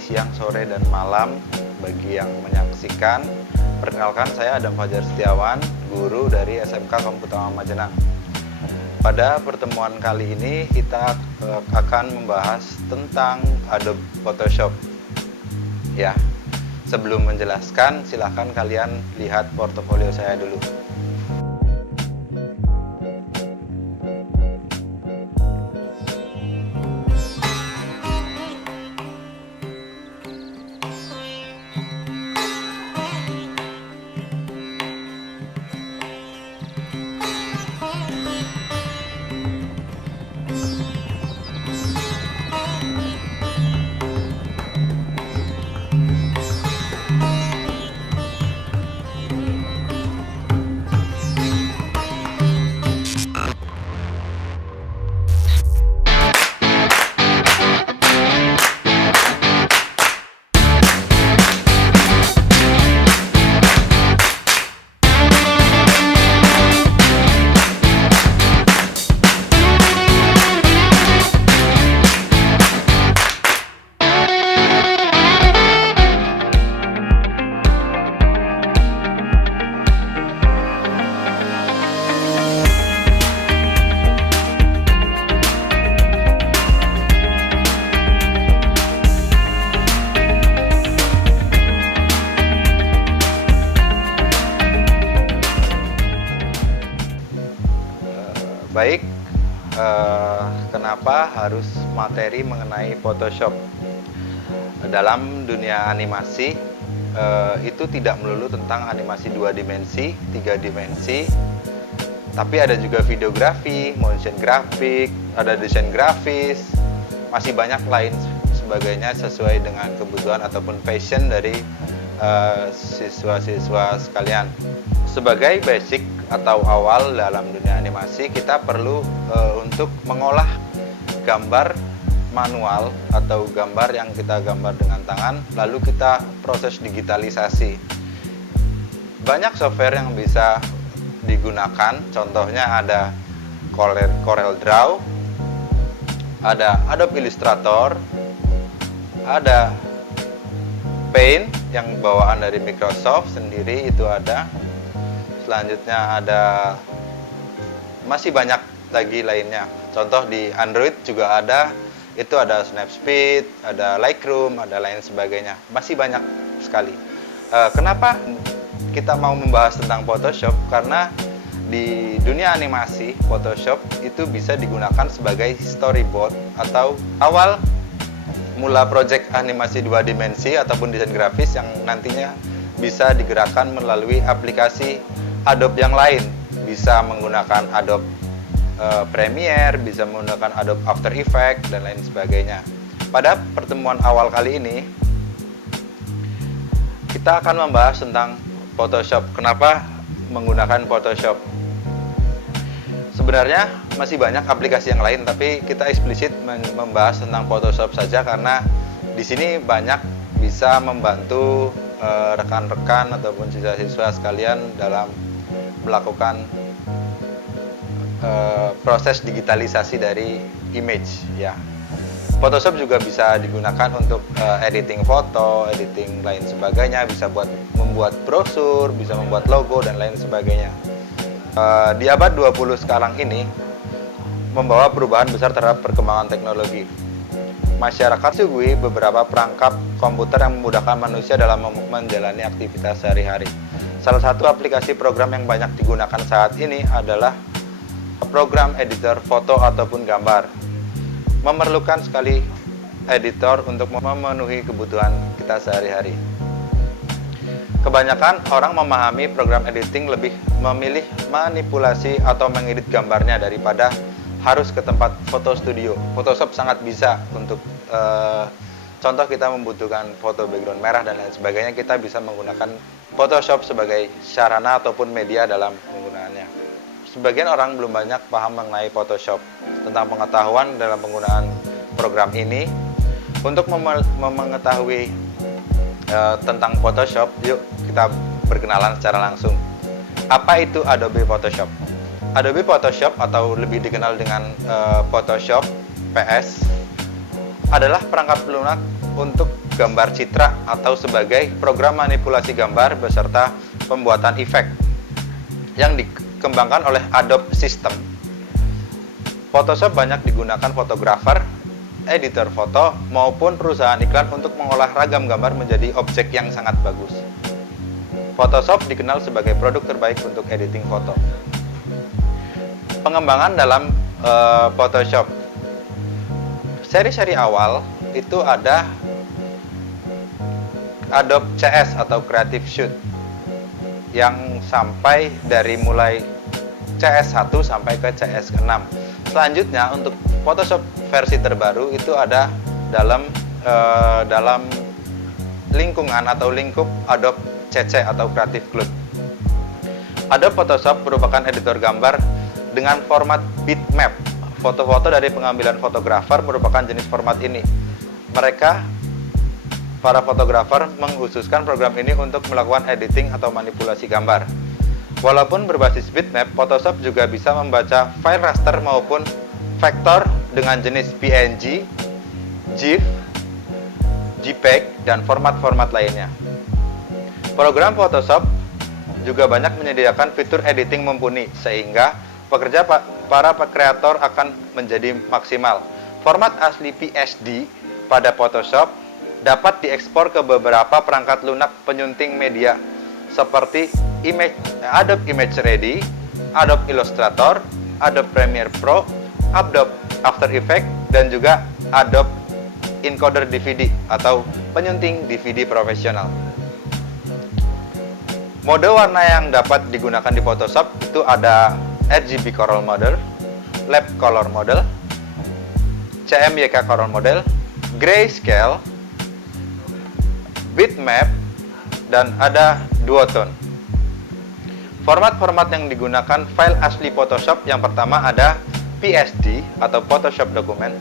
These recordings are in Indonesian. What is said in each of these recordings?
pagi, siang, sore, dan malam bagi yang menyaksikan. Perkenalkan, saya Adam Fajar Setiawan, guru dari SMK Komputer Majenang. Pada pertemuan kali ini kita akan membahas tentang Adobe Photoshop. Ya, sebelum menjelaskan, silahkan kalian lihat portofolio saya dulu. Baik, kenapa harus materi mengenai Photoshop? Dalam dunia animasi, itu tidak melulu tentang animasi 2 dimensi, 3 dimensi, tapi ada juga videografi, motion grafik, ada desain grafis, masih banyak lain sebagainya sesuai dengan kebutuhan ataupun passion dari siswa-siswa sekalian. Sebagai basic atau awal dalam dunia animasi, kita perlu untuk mengolah gambar manual atau gambar yang kita gambar dengan tangan, lalu kita proses digitalisasi. Banyak software yang bisa digunakan, contohnya ada Corel Draw, ada Adobe Illustrator, ada Paint yang bawaan dari Microsoft sendiri itu ada. Selanjutnya ada masih banyak lagi lainnya. Contoh di Android juga ada, itu ada Snapseed, ada Lightroom, ada lain sebagainya. Masih banyak sekali. Kenapa kita mau membahas tentang Photoshop? Karena di dunia animasi, Photoshop itu bisa digunakan sebagai storyboard atau awal mula project animasi 2 dimensi ataupun desain grafis yang nantinya bisa digerakkan melalui aplikasi Adobe yang lain. Bisa menggunakan Adobe Premiere, bisa menggunakan Adobe After Effects, dan lain sebagainya. Pada pertemuan awal kali ini, kita akan membahas tentang Photoshop. Kenapa menggunakan Photoshop? Sebenarnya masih banyak aplikasi yang lain, tapi kita eksplisit membahas tentang Photoshop saja karena di sini banyak bisa membantu rekan-rekan ataupun siswa-siswa sekalian dalam melakukan proses digitalisasi dari image ya. Photoshop juga bisa digunakan untuk editing foto, editing lain sebagainya, bisa membuat brosur, bisa membuat logo dan lain sebagainya. Di abad 20 sekarang ini membawa perubahan besar terhadap perkembangan teknologi. Masyarakat disuguhi beberapa perangkat komputer yang memudahkan manusia dalam menjalani aktivitas sehari-hari. Salah satu aplikasi program yang banyak digunakan saat ini adalah program editor foto ataupun gambar. Memerlukan sekali editor untuk memenuhi kebutuhan kita sehari-hari. Kebanyakan orang memahami program editing lebih memilih manipulasi atau mengedit gambarnya daripada harus ke tempat foto studio. Photoshop sangat bisa untuk contoh kita membutuhkan foto background merah dan lain sebagainya, kita bisa menggunakan Photoshop sebagai sarana ataupun media dalam penggunaannya. Sebagian orang belum banyak paham mengenai Photoshop. Tentang pengetahuan dalam penggunaan program ini, untuk mengetahui tentang Photoshop, yuk kita berkenalan secara langsung. Apa itu Adobe Photoshop? Adobe Photoshop atau lebih dikenal dengan Photoshop PS adalah perangkat lunak untuk gambar citra atau sebagai program manipulasi gambar beserta pembuatan efek yang dikembangkan oleh Adobe System. Photoshop banyak digunakan fotografer, editor foto, maupun perusahaan iklan untuk mengolah ragam gambar menjadi objek yang sangat bagus. Photoshop dikenal sebagai produk terbaik untuk editing foto. Pengembangan dalam Photoshop. Seri-seri awal itu ada Adobe CS atau Creative Suite yang sampai dari mulai CS1 sampai ke CS6. Selanjutnya untuk Photoshop versi terbaru itu ada dalam lingkungan atau lingkup Adobe CC atau Creative Cloud. Adobe Photoshop merupakan editor gambar dengan format bitmap. Foto-foto dari pengambilan fotografer merupakan jenis format ini. Para fotografer mengkhususkan program ini untuk melakukan editing atau manipulasi gambar. Walaupun berbasis bitmap, Photoshop juga bisa membaca file raster maupun vektor dengan jenis PNG, GIF, JPEG, dan format-format lainnya. Program Photoshop juga banyak menyediakan fitur editing mumpuni, sehingga para kreator akan menjadi maksimal. Format asli PSD pada Photoshop dapat diekspor ke beberapa perangkat lunak penyunting media seperti Adobe Image Ready, Adobe Illustrator, Adobe Premiere Pro, Adobe After Effects, dan juga Adobe Encoder DVD atau penyunting DVD profesional. Mode warna yang dapat digunakan di Photoshop itu ada RGB Color Model, Lab Color Model, CMYK Color Model, Grayscale, Bitmap, dan ada Duotone. Format-format yang digunakan file asli Photoshop yang pertama ada PSD atau Photoshop Document,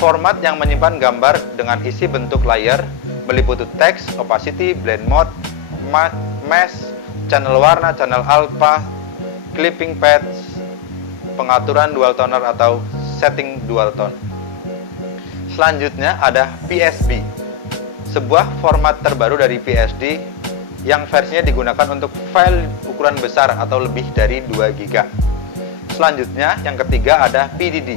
format yang menyimpan gambar dengan isi bentuk layer, meliputi teks, opacity, blend mode, mesh, channel warna, channel alpha, clipping paths, pengaturan dual toner atau setting dual tone. Selanjutnya ada PSB, sebuah format terbaru dari PSD yang versinya digunakan untuk file ukuran besar atau lebih dari 2 GB. Selanjutnya, yang ketiga ada PDD.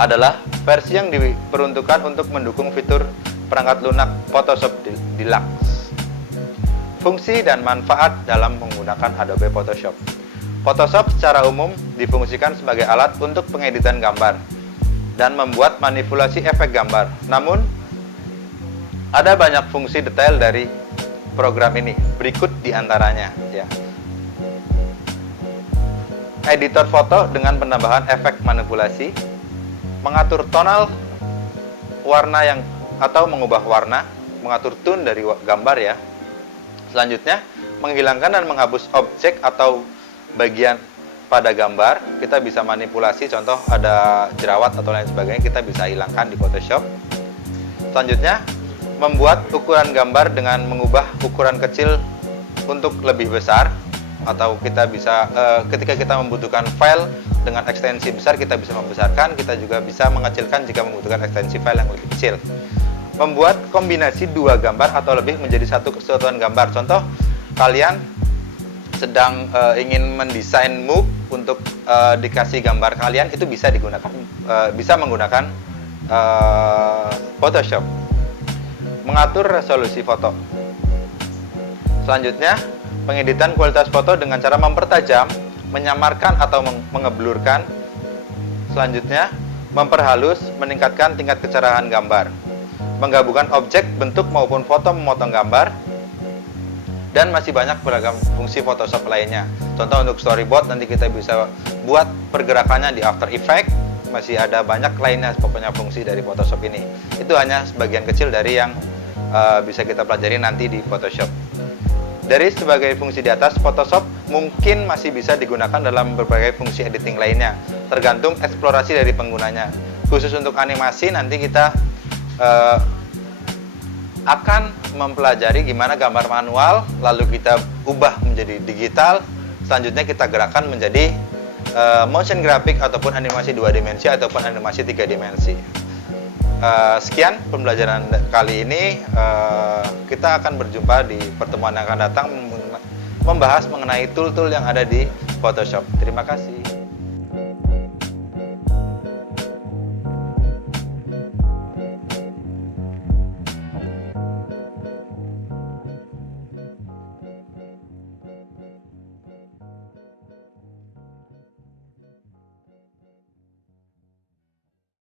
Adalah versi yang diperuntukkan untuk mendukung fitur perangkat lunak Photoshop Deluxe. Fungsi dan manfaat dalam menggunakan Adobe Photoshop. Photoshop secara umum difungsikan sebagai alat untuk pengeditan gambar dan membuat manipulasi efek gambar. Namun, ada banyak fungsi detail dari program ini, berikut diantaranya ya. Editor foto dengan penambahan efek manipulasi, mengatur tonal warna atau mengubah warna, mengatur tone dari gambar ya. Selanjutnya, menghilangkan dan menghapus objek atau bagian pada gambar, kita bisa manipulasi, contoh ada jerawat atau lain sebagainya, kita bisa hilangkan di Photoshop. Selanjutnya, membuat ukuran gambar dengan mengubah ukuran kecil untuk lebih besar, atau kita bisa ketika kita membutuhkan file dengan ekstensi besar kita bisa membesarkan, kita juga bisa mengecilkan jika membutuhkan ekstensi file yang lebih kecil. Membuat kombinasi dua gambar atau lebih menjadi satu kesatuan gambar. Contoh, kalian sedang ingin mendesain mug untuk dikasih gambar kalian, itu bisa menggunakan Photoshop. Mengatur resolusi foto. Selanjutnya, pengeditan kualitas foto dengan cara mempertajam, menyamarkan atau mengeblurkan. Selanjutnya, memperhalus, meningkatkan tingkat kecerahan gambar. Menggabungkan objek, bentuk maupun foto, memotong gambar. Dan masih banyak beragam fungsi Photoshop lainnya. Contoh untuk storyboard, nanti kita bisa buat pergerakannya di After Effects. Masih ada banyak lainnya pokoknya fungsi dari Photoshop ini. Itu hanya sebagian kecil dari yang bisa kita pelajari nanti di Photoshop. Dari sebagai fungsi di atas, Photoshop mungkin masih bisa digunakan dalam berbagai fungsi editing lainnya, tergantung eksplorasi dari penggunanya. Khusus untuk animasi, nanti kita akan mempelajari gimana gambar manual, lalu kita ubah menjadi digital, selanjutnya kita gerakan menjadi motion graphic ataupun animasi 2 dimensi ataupun animasi 3 dimensi. Sekian pembelajaran kali ini. Kita akan berjumpa di pertemuan yang akan datang membahas mengenai tool-tool yang ada di Photoshop. Terima kasih.